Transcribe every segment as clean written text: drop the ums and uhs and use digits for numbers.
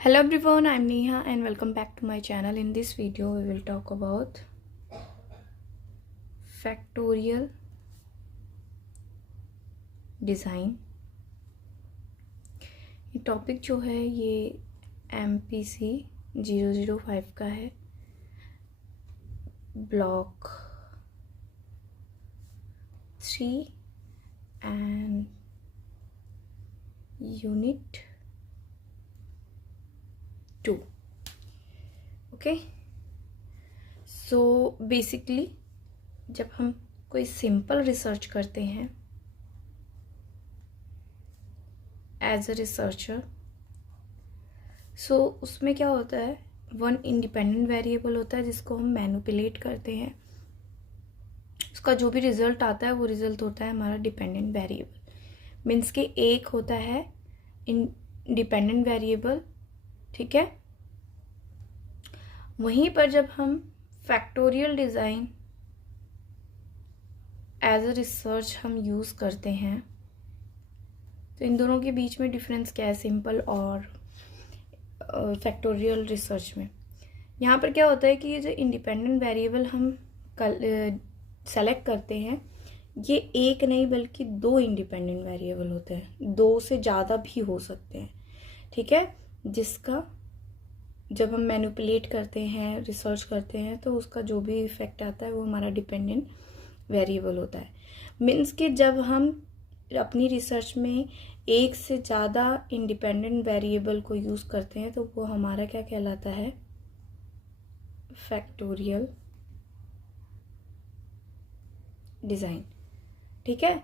Hello everyone, I'm Neha and welcome back to my channel. In this video we will talk about factorial design. ये topic जो है ये MPC 005 का है, block 3 and unit 2. Okay, so basically जब हम कोई सिंपल रिसर्च करते हैं एज अ रिसर्चर, सो उसमें क्या होता है, वन इंडिपेंडेंट वेरिएबल होता है जिसको हम मैनिपुलेट करते हैं. उसका जो भी रिजल्ट आता है वो रिजल्ट होता है हमारा डिपेंडेंट वेरिएबल. मीन्स कि एक होता है इंडिपेंडेंट वेरिएबल, ठीक है. वहीं पर जब हम factorial design as a research हम यूज़ करते हैं, तो इन दोनों के बीच में डिफरेंस क्या है, सिंपल और फैक्टोरियल रिसर्च में. यहाँ पर क्या होता है कि ये जो इंडिपेंडेंट वेरिएबल हम सेलेक्ट करते हैं, ये एक नहीं बल्कि दो इंडिपेंडेंट वेरिएबल होते हैं, दो से ज़्यादा भी हो सकते हैं, ठीक है. जिसका जब हम मैनिपुलेट करते हैं, रिसर्च करते हैं, तो उसका जो भी इफेक्ट आता है वो हमारा डिपेंडेंट वेरिएबल होता है. मीन्स कि जब हम अपनी रिसर्च में एक से ज़्यादा इंडिपेंडेंट वेरिएबल को यूज़ करते हैं तो वो हमारा क्या कहलाता है, फैक्टोरियल डिज़ाइन, ठीक है.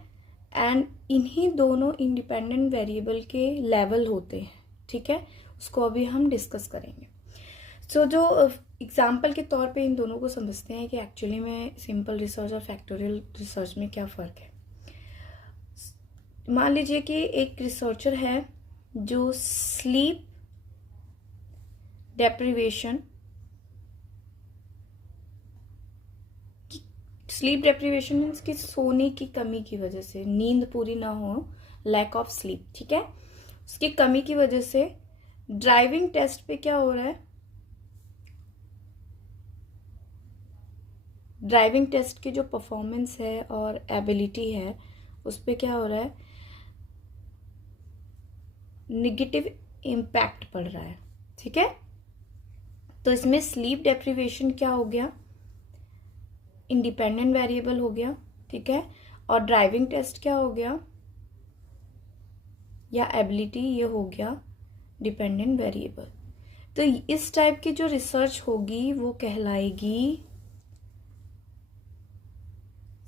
एंड इन्हीं दोनों इंडिपेंडेंट वेरिएबल के लेवल होते हैं, ठीक है. उसको अभी हम डिस्कस करेंगे. सो जो एग्जाम्पल के तौर पे इन दोनों को समझते हैं कि एक्चुअली में सिंपल रिसर्च और फैक्टोरियल रिसर्च में क्या फ़र्क है. मान लीजिए कि एक रिसर्चर है जो स्लीप डेप्रिवेशन मीन्स कि सोने की कमी की वजह से, नींद पूरी ना हो, लैक ऑफ स्लीप, ठीक है, उसकी कमी की वजह से ड्राइविंग टेस्ट पे क्या हो रहा है, ड्राइविंग टेस्ट की जो परफॉर्मेंस है और एबिलिटी है उस पर क्या हो रहा है, निगेटिव इम्पैक्ट पड़ रहा है, ठीक है. तो इसमें स्लीप डेप्रिवेशन क्या हो गया, इंडिपेंडेंट वेरिएबल हो गया, ठीक है. और ड्राइविंग टेस्ट क्या हो गया, या एबिलिटी, ये हो गया डिपेंडेंट वेरिएबल. तो इस टाइप की जो रिसर्च होगी वो कहलाएगी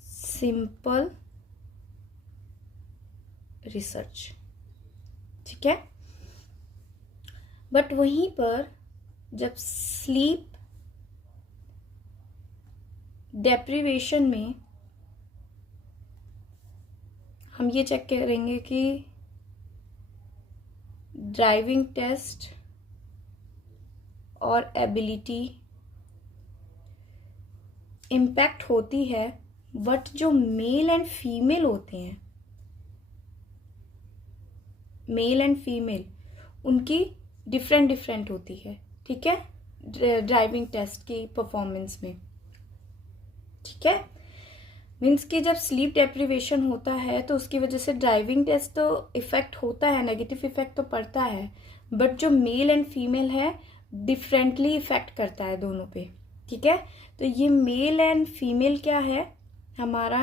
सिंपल रिसर्च, ठीक है. बट वहीं पर जब स्लीप डेप्रिवेशन में हम ये चेक करेंगे कि ड्राइविंग टेस्ट और एबिलिटी इम्पैक्ट होती है, बट जो मेल एंड फीमेल होते हैं, मेल एंड फीमेल उनकी डिफरेंट होती है, ठीक है, ड्राइविंग टेस्ट की परफॉर्मेंस में, ठीक है. मीन्स कि जब स्लीप डेप्रिवेशन होता है तो उसकी वजह से ड्राइविंग टेस्ट तो इफेक्ट होता है, नेगेटिव इफेक्ट तो पड़ता है, बट जो मेल एंड फीमेल है डिफरेंटली इफेक्ट करता है दोनों पे, ठीक है. तो ये मेल एंड फीमेल क्या है, हमारा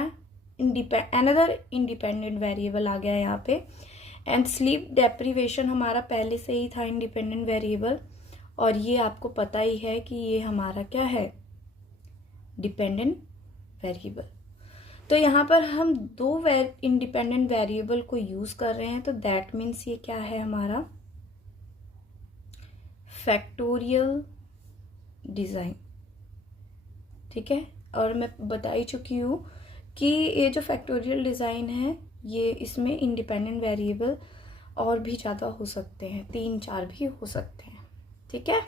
अनदर इंडिपेंडेंट वेरिएबल आ गया यहाँ पे. एंड स्लीप डेप्रिवेशन हमारा पहले से ही था इंडिपेंडेंट वेरिएबल, और ये आपको पता ही है कि ये हमारा क्या है, डिपेंडेंट वेरिएबल. तो यहाँ पर हम दो इंडिपेंडेंट वेरिएबल को यूज कर रहे हैं, तो दैट मीन्स ये क्या है, हमारा फैक्टोरियल डिज़ाइन, ठीक है. और मैं बता ही चुकी हूँ कि ये जो फैक्टोरियल डिज़ाइन है ये इसमें इंडिपेंडेंट वेरिएबल और भी ज़्यादा हो सकते हैं, 3-4 भी हो सकते हैं, ठीक है.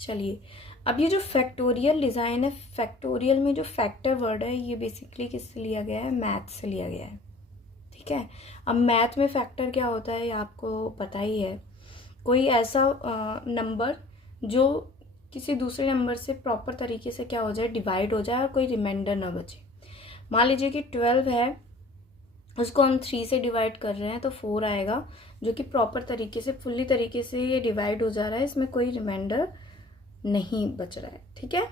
चलिए, अब ये जो फैक्टोरियल डिज़ाइन है, फैक्टोरियल में जो फैक्टर वर्ड है ये बेसिकली किससे लिया गया है, मैथ से लिया गया है, ठीक ठीक है। अब मैथ में फैक्टर क्या होता है ये आपको पता ही है, कोई ऐसा नंबर जो किसी दूसरे नंबर से प्रॉपर तरीके से क्या हो जाए, डिवाइड हो जाए और कोई रिमाइंडर ना बचे। मान लीजिए कि 12 है, उसको हम 3 से डिवाइड कर रहे हैं तो 4 आएगा, जो कि प्रॉपर तरीके से फुल्ली तरीके से ये डिवाइड हो जा रहा है, इसमें कोई रिमाइंडर नहीं बच रहा है, ठीक है।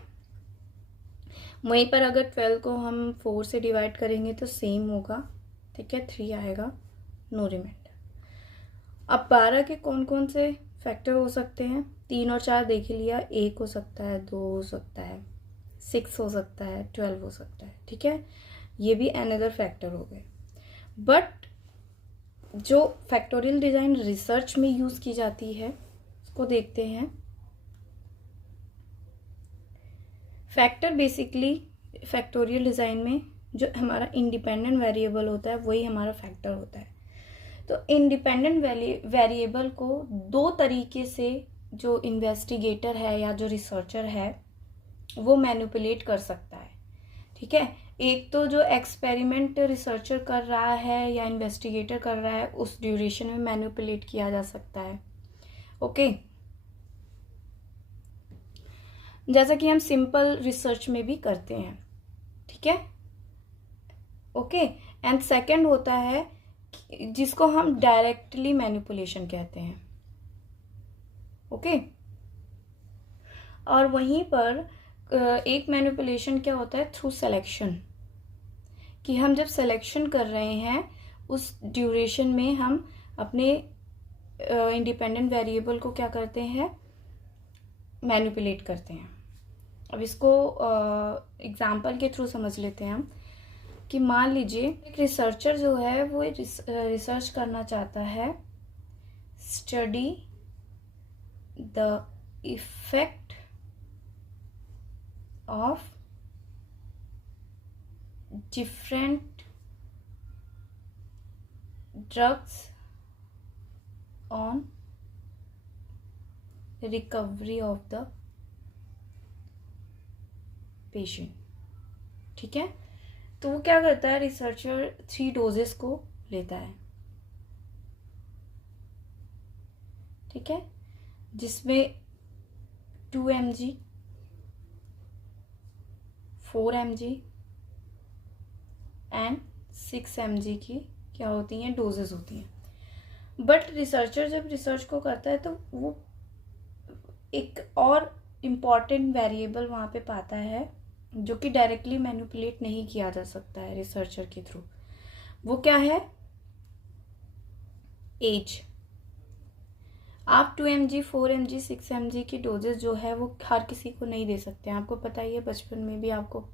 वहीं पर अगर 12 को हम 4 से डिवाइड करेंगे तो सेम होगा, ठीक है, 3 आएगा, नो रिमाइंडर। अब 12 के कौन कौन से फैक्टर हो सकते हैं, 3 और 4 देख लिया, 1 हो सकता है, 2 हो सकता है, 6 हो सकता है, 12 हो सकता है, ठीक है। ये भी अनदर फैक्टर हो गए। बट जो फैक्टोरियल डिजाइन रिसर्च में यूज की जाती है उसको देखते हैं। फैक्टर बेसिकली फैक्टोरियल डिजाइन में जो हमारा इंडिपेंडेंट वेरिएबल होता है वही हमारा फैक्टर होता है। तो इंडिपेंडेंट वेरिएबल को दो तरीके से जो इन्वेस्टिगेटर है या जो रिसर्चर है वो मैनिपुलेट कर सकता है, ठीक है। एक तो जो एक्सपेरिमेंट रिसर्चर कर रहा है या इन्वेस्टिगेटर कर रहा है उस ड्यूरेशन में मैनिपुलेट किया जा सकता है, ओके। जैसा कि हम सिंपल रिसर्च में भी करते हैं, ठीक है, ओके। एंड सेकंड होता है जिसको हम डायरेक्टली मैनिपुलेशन कहते हैं, ओके। और वहीं पर एक मैनिपुलेशन क्या होता है, थ्रू सिलेक्शन, कि हम जब सिलेक्शन कर रहे हैं उस ड्यूरेशन में हम अपने इंडिपेंडेंट वेरिएबल को क्या करते हैं, मैनिपुलेट करते हैं। अब इसको एग्जाम्पल के थ्रू समझ लेते हैं हम, कि मान लीजिए एक रिसर्चर जो है वो रिसर्च करना चाहता है, study the effect of different drugs on recovery of the patient, ठीक है। तो वो क्या करता है, रिसर्चर 3 डोजेस को लेता है, ठीक है, जिसमें 2 mg 4 mg एंड 6 mg की क्या होती हैं, डोजेस होती हैं। बट रिसर्चर जब रिसर्च को करता है तो वो एक और इम्पॉर्टेंट वेरिएबल वहाँ पे पाता है जो कि डायरेक्टली मैनिपुलेट नहीं किया जा सकता है रिसर्चर के थ्रू। वो क्या है, एज। आप 2 mg 4 mg 6 mg की डोजेस जो है वो हर किसी को नहीं दे सकते हैं। आपको पता ही है, बचपन में भी आपको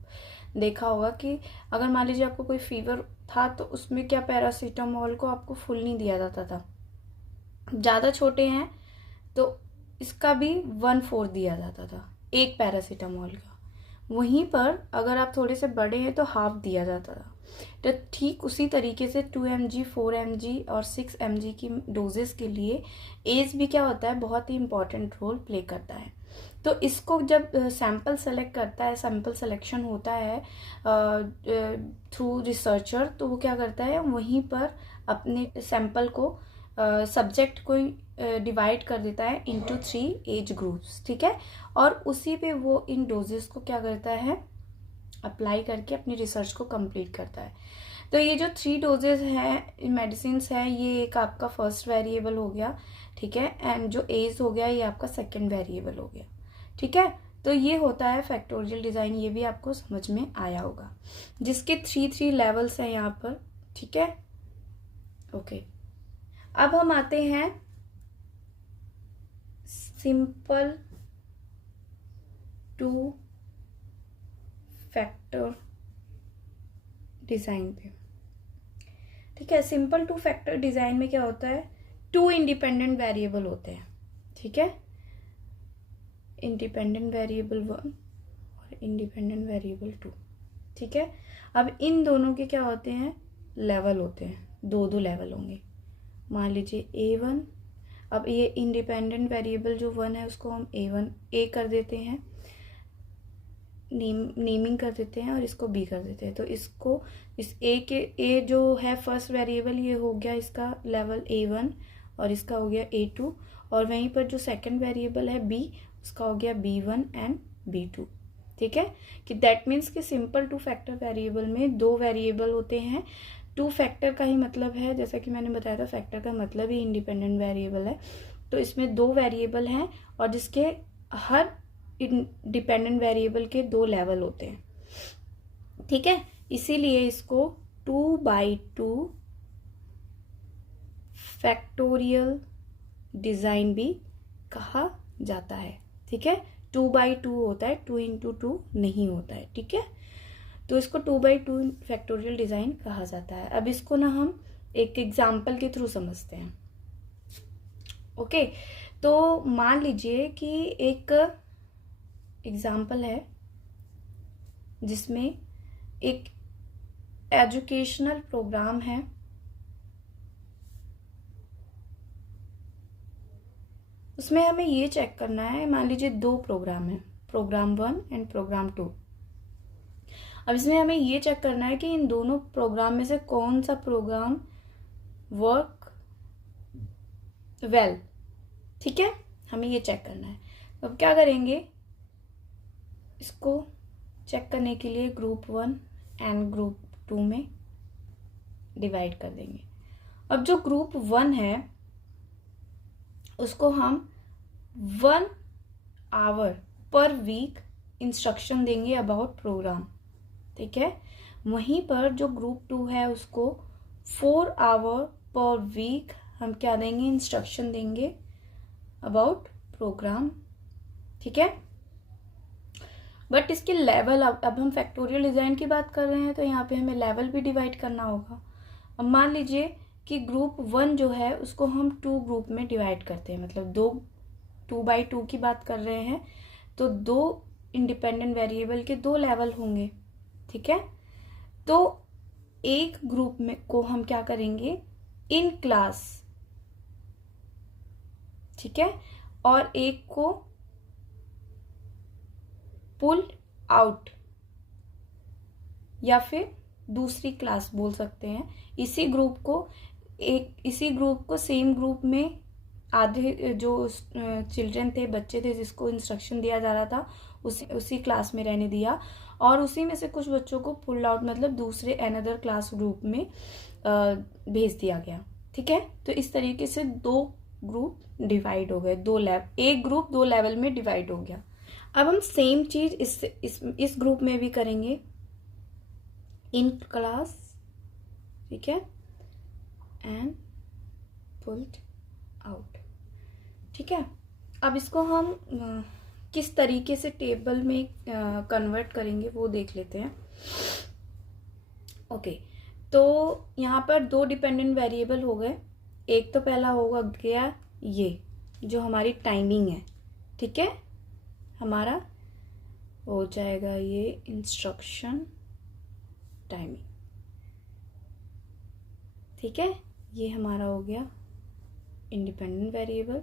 देखा होगा कि अगर मान लीजिए आपको कोई फीवर था तो उसमें क्या पैरासीटामोल को आपको फुल नहीं दिया जाता था। ज़्यादा छोटे हैं तो इसका भी 1/4 दिया जाता था, एक पैरासीटामोल का। वहीं पर अगर आप थोड़े से बड़े हैं तो हाफ दिया जाता था। तो ठीक उसी तरीके से 2 mg 4 mg और 6 mg की डोजेस के लिए एज भी क्या होता है, बहुत ही इंपॉर्टेंट रोल प्ले करता है। तो इसको जब सैंपल सेलेक्ट करता है, सैंपल सिलेक्शन होता है थ्रू रिसर्चर, तो वो क्या करता है, वहीं पर अपने सैंपल को सब्जेक्ट को डिवाइड कर देता है इनटू 3 एज ग्रुप्स, ठीक है। और उसी पे वो इन डोजेस को क्या करता है, अप्लाई करके अपनी रिसर्च को कंप्लीट करता है। तो ये जो 3 डोजेस हैं मेडिसिन है, ये एक आपका फर्स्ट वेरिएबल हो गया, ठीक है। एंड जो एज हो गया ये आपका सेकेंड वेरिएबल हो गया, ठीक है। तो ये होता है फैक्टोरियल डिजाइन, ये भी आपको समझ में आया होगा, जिसके 3 लेवल्स हैं यहाँ पर, ठीक है, ओके। अब हम आते हैं सिंपल टू फैक्टर डिजाइन पे, ठीक है। सिंपल टू फैक्टर डिजाइन में क्या होता है, 2 इंडिपेंडेंट वेरिएबल होते हैं, ठीक है, इंडिपेंडेंट वेरिएबल 1 और इंडिपेंडेंट वेरिएबल 2, ठीक है। अब इन दोनों के क्या होते हैं, लेवल होते हैं, 2 लेवल होंगे। मान लीजिए A1, अब ये इंडिपेंडेंट वेरिएबल जो 1 है उसको हम A1 A कर देते हैं, नेमिंग कर देते हैं और इसको बी कर देते हैं। तो इसको इस ए जो है फर्स्ट वेरिएबल, ये हो गया इसका लेवल A1 और इसका हो गया A2, और वहीं पर जो सेकंड वेरिएबल है B, उसका हो गया B1 एंड B2। ठीक है, कि दैट मीन्स कि सिंपल 2 फैक्टर वेरिएबल में 2 वेरिएबल होते हैं। 2 फैक्टर का ही मतलब है, जैसा कि मैंने बताया था, फैक्टर का मतलब ही इंडिपेंडेंट वेरिएबल है। तो इसमें 2 वेरिएबल हैं और जिसके हर डिपेंडेंट वेरिएबल के 2 लेवल होते हैं। ठीक है, इसीलिए इसको 2x2 फैक्टोरियल डिजाइन भी कहा जाता है। ठीक है, 2x2 होता है, 2 × 2 नहीं होता है। ठीक है, तो इसको 2x2 फैक्टोरियल डिजाइन कहा जाता है। अब इसको ना हम एक एग्जाम्पल के थ्रू समझते हैं। ओके, तो मान लीजिए कि एक एग्जाम्पल है जिसमें एक एजुकेशनल प्रोग्राम है, उसमें हमें ये चेक करना है। मान लीजिए 2 प्रोग्राम है, प्रोग्राम 1 एंड प्रोग्राम 2। अब इसमें हमें ये चेक करना है कि इन दोनों प्रोग्राम में से कौन सा प्रोग्राम वर्क वेल। ठीक है, हमें ये चेक करना है। तो अब क्या करेंगे, इसको चेक करने के लिए ग्रुप 1 एंड ग्रुप 2 में डिवाइड कर देंगे। अब जो ग्रुप 1 है उसको हम 1 आवर पर वीक इंस्ट्रक्शन देंगे अबाउट प्रोग्राम। ठीक है, वहीं पर जो ग्रुप 2 है उसको 4 आवर पर वीक हम क्या देंगे, इंस्ट्रक्शन देंगे अबाउट प्रोग्राम। ठीक है, बट इसके लेवल, अब हम फैक्टोरियल डिजाइन की बात कर रहे हैं तो यहाँ पे हमें लेवल भी डिवाइड करना होगा। अब मान लीजिए कि ग्रुप 1 जो है उसको हम 2 ग्रुप में डिवाइड करते हैं, मतलब 2x2 की बात कर रहे हैं, तो 2 इंडिपेंडेंट वेरिएबल के 2 लेवल होंगे। ठीक है, तो एक ग्रुप में को हम क्या करेंगे, इन क्लास, ठीक है, और एक को पुल आउट या फिर दूसरी क्लास बोल सकते हैं। इसी ग्रुप को सेम ग्रुप में आधे जो चिल्ड्रन थे, बच्चे थे जिसको इंस्ट्रक्शन दिया जा रहा था, उसी क्लास में रहने दिया, और उसी में से कुछ बच्चों को पुल आउट मतलब दूसरे अनदर क्लास ग्रुप में भेज दिया गया। ठीक है, तो इस तरीके से 2 ग्रुप डिवाइड हो गए, एक ग्रुप 2 लेवल में डिवाइड हो गया। अब हम सेम चीज इस ग्रुप में भी करेंगे, इन क्लास, ठीक है, एंड पुल्ड आउट। ठीक है, अब इसको हम किस तरीके से टेबल में कन्वर्ट करेंगे वो देख लेते हैं। ओके, तो यहाँ पर 2 डिपेंडेंट वेरिएबल हो गए। एक तो पहला होगा गया ये जो हमारी टाइमिंग है। ठीक है, हमारा हो जाएगा ये इंस्ट्रक्शन टाइमिंग। ठीक है, ये हमारा हो गया इंडिपेंडेंट वेरिएबल।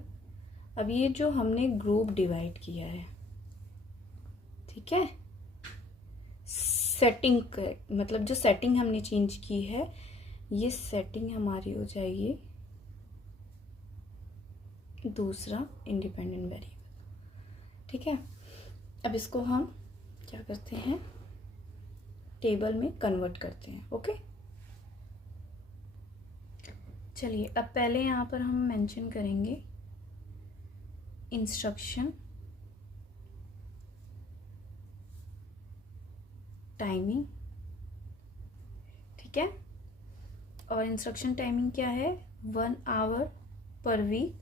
अब ये जो हमने ग्रुप डिवाइड किया है, ठीक है, सेटिंग मतलब जो सेटिंग हमने चेंज की है, ये सेटिंग हमारी हो जाएगी दूसरा इंडिपेंडेंट वेरिएबल। ठीक है, अब इसको हम क्या करते हैं, टेबल में कन्वर्ट करते हैं। ओके, चलिए अब पहले यहाँ पर हम मेंशन करेंगे इंस्ट्रक्शन टाइमिंग। ठीक है, और इंस्ट्रक्शन टाइमिंग क्या है, 1 आवर पर वीक,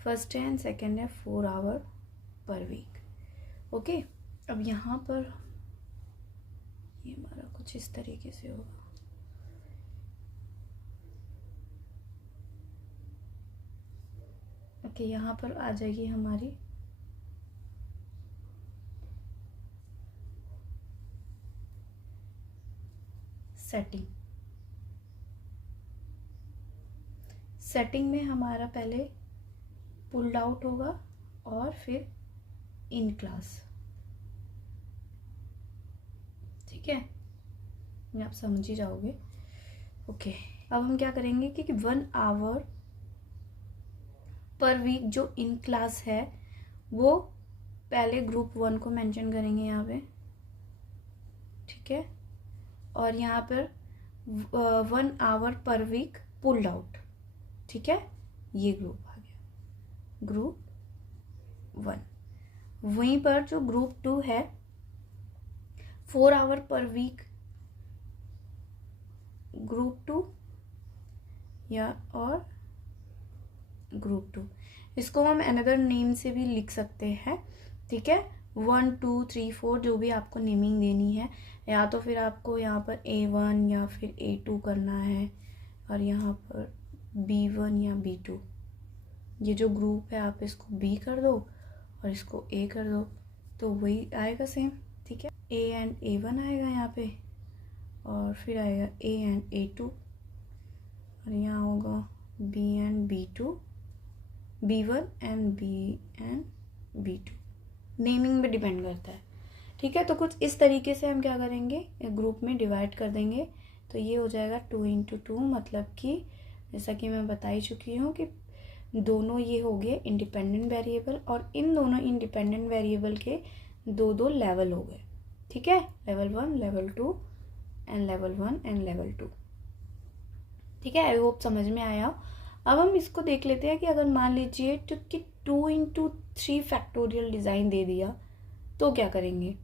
फर्स्ट है एंड सेकेंड है 4 आवर पर वीक। ओके, अब यहाँ पर ये हमारा कुछ इस तरीके से होगा। ओके, यहाँ पर आ जाएगी हमारी सेटिंग में हमारा पहले पुल्ड आउट होगा और फिर इन क्लास। ठीक है, ये आप समझ ही जाओगे। ओके, अब हम क्या करेंगे कि 1 आवर पर वीक जो इन क्लास है वो पहले ग्रुप 1 को मेंशन करेंगे यहाँ पे, ठीक है, और यहाँ पर 1 आवर पर वीक पुल्ड आउट, ठीक है, ये ग्रुप आ गया ग्रुप 1। वहीं पर जो ग्रुप 2 है 4 आवर पर वीक ग्रुप 2 या और ग्रुप 2, इसको हम अनदर नेम से भी लिख सकते हैं, ठीक है, 1 2 3 4 जो भी आपको नेमिंग देनी है, या तो फिर आपको यहाँ पर A1 या फिर A2 करना है, और यहाँ पर B1 या B2, ये जो ग्रुप है आप इसको B कर दो और इसको A कर दो, तो वही आएगा सेम, ठीक है, A एंड A1 आएगा यहाँ पे, और फिर आएगा A एंड A2, और यहाँ होगा B and B2, B1 and B and B2, naming पे डिपेंड करता है, ठीक है। तो कुछ इस तरीके से हम क्या करेंगे, ग्रुप में डिवाइड कर देंगे, तो ये हो जाएगा 2 into 2, मतलब कि जैसा कि मैं बता ही चुकी हूँ कि दोनों ये हो गए इंडिपेंडेंट वेरिएबल, और इन दोनों इंडिपेंडेंट वेरिएबल के दो लेवल हो गए, ठीक है, level 1, level 2 and level 1 and level 2, ठीक है। आई होप समझ में आया। अब हम इसको देख लेते हैं कि अगर मान लीजिए कि 2 into 3 फैक्टोरियल डिज़ाइन दे दिया तो क्या करेंगे,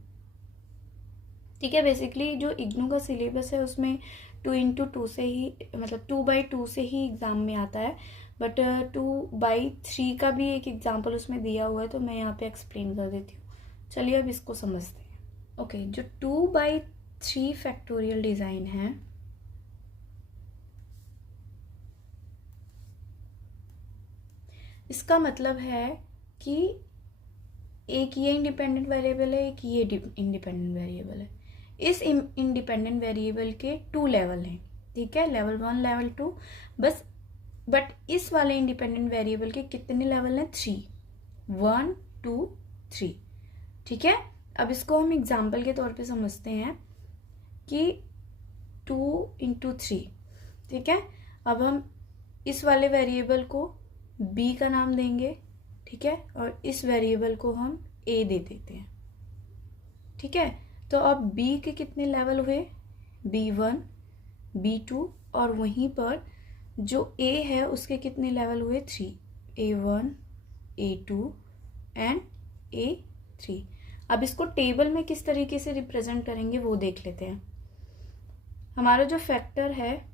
ठीक है। बेसिकली जो इग्नू का सिलेबस है उसमें 2 into 2 से ही, मतलब 2/2 से ही एग्ज़ाम में आता है, बट 2/3 का भी एक एग्जाम्पल उसमें दिया हुआ है, तो मैं यहाँ पे एक्सप्लेन कर देती हूँ। चलिए अब इसको समझते हैं। ओके, जो 2/3 फैक्टोरियल डिज़ाइन है, इसका मतलब है कि एक ये इंडिपेंडेंट वेरिएबल है, एक ये इंडिपेंडेंट वेरिएबल है। इस इंडिपेंडेंट वेरिएबल के 2 लेवल हैं, ठीक है, लेवल 1, लेवल 2, बस। बट इस वाले इंडिपेंडेंट वेरिएबल के कितने लेवल हैं, 3, 1 2 3, ठीक है। अब इसको हम एग्जाम्पल के तौर पे समझते हैं कि 2 into 3, ठीक है। अब हम इस वाले वेरिएबल को b का नाम देंगे, ठीक है, और इस वेरिएबल को हम a दे देते हैं, ठीक है। तो अब b के कितने लेवल हुए, b1 b2, और वहीं पर जो a है उसके कितने लेवल हुए, 3, a1 a2 एंड a3। अब इसको टेबल में किस तरीके से रिप्रेजेंट करेंगे वो देख लेते हैं। हमारा जो फैक्टर है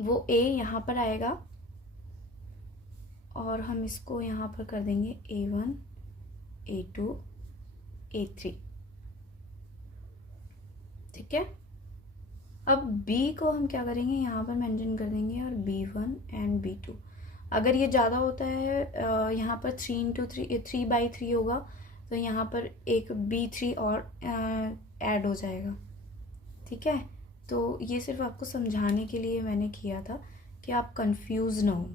वो a यहाँ पर आएगा, और हम इसको यहाँ पर कर देंगे a1 a2 a3, ठीक है। अब b को हम क्या करेंगे, यहाँ पर मेंशन कर देंगे, और b1 एंड b2। अगर ये ज़्यादा होता है, यहाँ पर 3 into 3 3/3 होगा, तो यहाँ पर एक b3 और ऐड हो जाएगा, ठीक है। तो ये सिर्फ आपको समझाने के लिए मैंने किया था कि आप कंफ्यूज ना हो।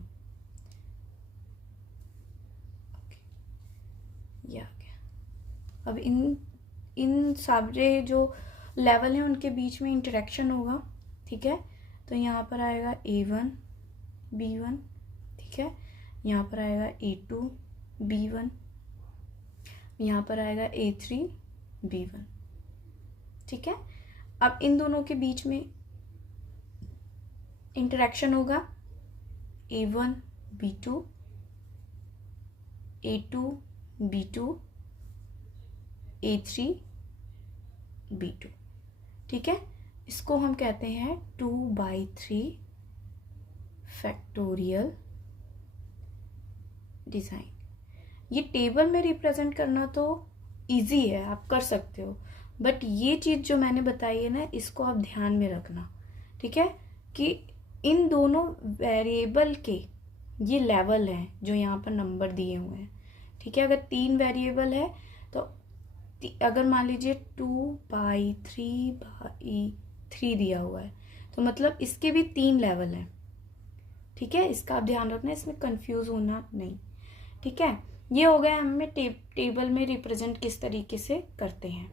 ये आ गया। अब इन सारे जो लेवल हैं उनके बीच में इंटरेक्शन होगा, ठीक है। तो यहाँ पर आएगा a1 b1, ठीक है, यहाँ पर आएगा a2 b1, यहाँ पर आएगा a3 b1, ठीक है। अब इन दोनों के बीच में इंटरेक्शन होगा a1 b2 a2 b2 a3 b2, ठीक है। इसको हम कहते हैं 2/3 फैक्टोरियल डिज़ाइन। ये टेबल में रिप्रेजेंट करना तो इजी है, आप कर सकते हो, बट ये चीज़ जो मैंने बताई है ना, इसको आप ध्यान में रखना, ठीक है, कि इन दोनों वेरिएबल के ये लेवल हैं जो यहाँ पर नंबर दिए हुए हैं, ठीक है। अगर 3 वेरिएबल है तो अगर मान लीजिए 2/3 दिया हुआ है, तो मतलब इसके भी 3 लेवल हैं, ठीक है। इसका आप ध्यान रखना, इसमें कंफ्यूज होना नहीं, ठीक है। ये हो गया हमें टेबल में रिप्रेजेंट किस तरीके से करते हैं।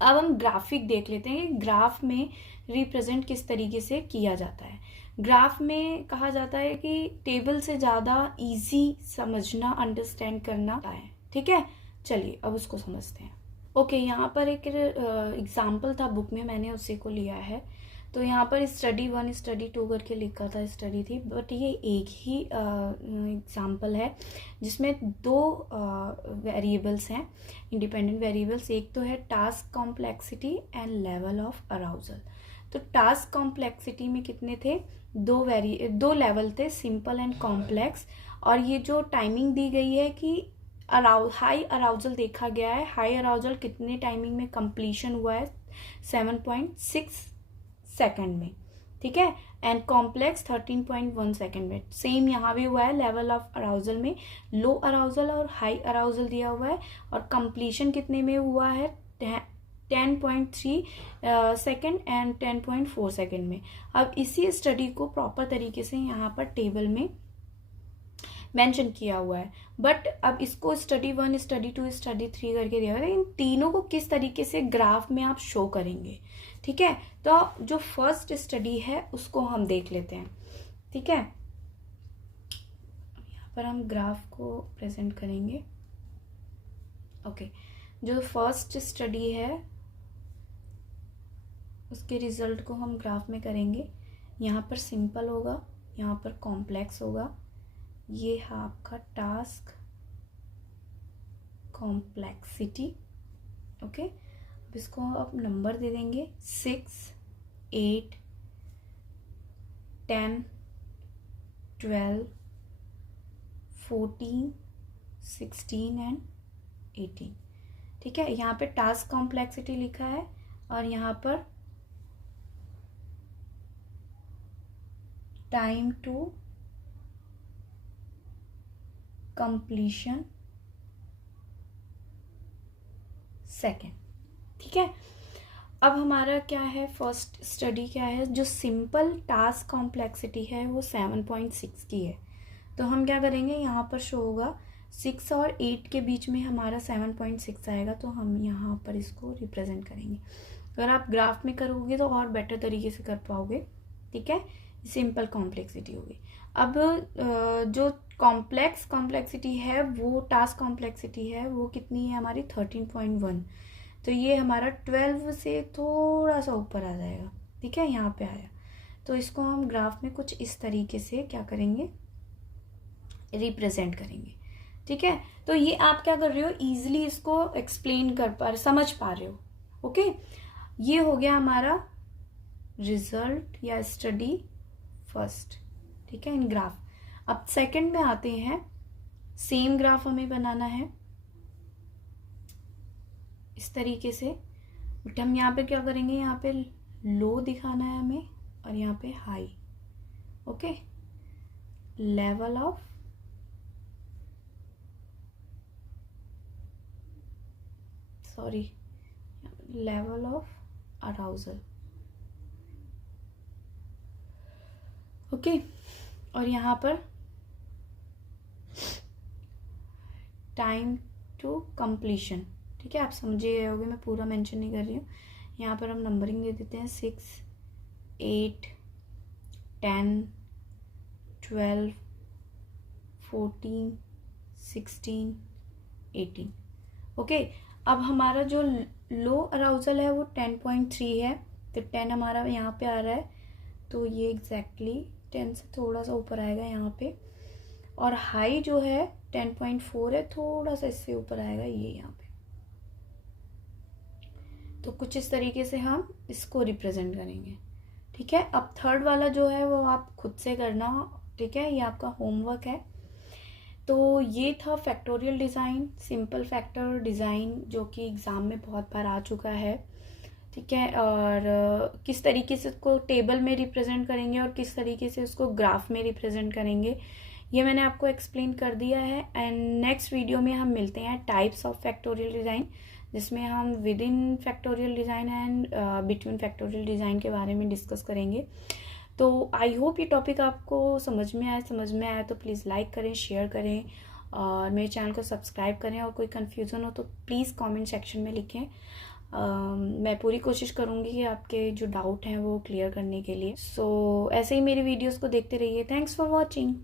अब हम ग्राफिक देख लेते हैं कि ग्राफ में रिप्रेजेंट किस तरीके से किया जाता है। ग्राफ में कहा जाता है कि टेबल से ज़्यादा इजी समझना, अंडरस्टैंड करना है। ठीक है, चलिए अब उसको समझते हैं। ओके, यहाँ पर एक एग्जाम्पल था बुक में, मैंने उसी को लिया है। तो यहाँ पर स्टडी 1 स्टडी 2 करके लिखा था, स्टडी थी, बट ये एक ही एग्जाम्पल है जिसमें 2 वेरिएबल्स हैं, इंडिपेंडेंट वेरिएबल्स। एक तो है task complexity and level of arousal. तो टास्क कॉम्प्लेक्सिटी में कितने थे, 2 लेवल थे, सिंपल एंड कॉम्प्लेक्स। और ये जो टाइमिंग दी गई है कि हाई अराउजल देखा गया है, हाई अराउजल कितने टाइमिंग में कंप्लीशन हुआ है, 7.6 सेकंड में। ठीक है, एंड कॉम्प्लेक्स 13.1 सेकंड में। सेम यहाँ भी हुआ है, लेवल ऑफ अराउजल में लो अराउजल और हाई अराउजल दिया हुआ है, और कंप्लीशन कितने में हुआ है, 10.3 सेकंड एंड 10.4 सेकंड में। अब इसी स्टडी को प्रॉपर तरीके से यहाँ पर टेबल में मेंशन किया हुआ है, बट अब इसको स्टडी 1 स्टडी 2 स्टडी 3 करके दिया हुआ है। इन तीनों को किस तरीके से ग्राफ में आप शो करेंगे। ठीक है, तो जो फर्स्ट स्टडी है उसको हम देख लेते हैं। ठीक है, यहाँ पर हम ग्राफ को प्रेजेंट करेंगे। ओके, जो फर्स्ट स्टडी है उसके रिजल्ट को हम ग्राफ में करेंगे। यहाँ पर सिंपल होगा, यहाँ पर कॉम्प्लेक्स होगा। ये है आपका टास्क कॉम्प्लेक्सिटी। ओके, अब इसको आप नंबर दे देंगे 6, 8, 10, 12, 14, 16 एंड 18। ठीक है, यहाँ पे टास्क कॉम्प्लेक्सिटी लिखा है और यहाँ पर टाइम टू कंप्लीशन सेकेंड। ठीक है, अब हमारा क्या है, फर्स्ट स्टडी क्या है, जो सिंपल टास्क कॉम्प्लेक्सिटी है वो 7.6 की है। तो हम क्या करेंगे, यहाँ पर शो होगा 6 और 8 के बीच में हमारा 7.6 आएगा, तो हम यहाँ पर इसको रिप्रेजेंट करेंगे। अगर आप ग्राफ में करोगे तो और बेटर तरीके से कर पाओगे। ठीक है, सिंपल कॉम्प्लेक्सिटी होगी। अब जो कॉम्प्लेक्सिटी है, वो टास्क कॉम्प्लेक्सिटी है, वो कितनी है हमारी 13.1। तो ये हमारा 12 से थोड़ा सा ऊपर आ जाएगा। ठीक है, यहाँ पे आया। तो इसको हम ग्राफ में कुछ इस तरीके से क्या करेंगे, रिप्रेजेंट करेंगे। ठीक है, तो ये आप क्या कर रहे हो, इजीली इसको एक्सप्लेन कर पा रहे, समझ पा रहे हो। ओके, ये हो गया हमारा रिजल्ट या स्टडी फर्स्ट। ठीक है, इन ग्राफ। अब सेकंड में आते हैं, सेम ग्राफ हमें बनाना है इस तरीके से, बट हम यहाँ पे क्या करेंगे, यहाँ पे लो दिखाना है हमें और यहाँ पे high. Okay, level of level of arousal. Okay, और यहाँ पर टाइम टू कंप्लीशन। ठीक है, आप समझे गए होगे, मैं पूरा मेंशन नहीं कर रही हूँ। यहाँ पर हम नंबरिंग दे देते हैं 6, 8, 10, 12, 14, 16, 18। ओके, अब हमारा जो लो अराउजल है वो 10.3 है, तो 10 हमारा यहाँ पे आ रहा है, तो ये एग्जैक्टली 10 से थोड़ा सा ऊपर आएगा यहाँ पे। और हाई जो है 10.4 है, थोड़ा सा इससे ऊपर आएगा ये यहाँ पे। तो कुछ इस तरीके से हम इसको रिप्रेजेंट करेंगे। ठीक है, अब थर्ड वाला जो है वो आप खुद से करना। ठीक है, ये आपका होमवर्क है। तो ये था factorial design, simple factor design, जो कि एग्ज़ाम में बहुत बार आ चुका है। ठीक है, और किस तरीके से उसको टेबल में रिप्रेजेंट करेंगे और किस तरीके से उसको ग्राफ में रिप्रेजेंट करेंगे, ये मैंने आपको एक्सप्लेन कर दिया है। एंड नेक्स्ट वीडियो में हम मिलते हैं टाइप्स ऑफ फैक्टोरियल डिज़ाइन, जिसमें हम with in factorial design and between factorial design के बारे में डिस्कस करेंगे। तो आई होप ये टॉपिक आपको समझ में आया तो प्लीज़ लाइक करें, शेयर करें और मेरे चैनल को सब्सक्राइब करें। और कोई कन्फ्यूज़न हो तो प्लीज़ कमेंट सेक्शन में लिखें। मैं पूरी कोशिश करूँगी कि आपके जो डाउट हैं वो क्लियर करने के लिए। सो ऐसे ही मेरी वीडियोस को देखते रहिए। Thanks for watching.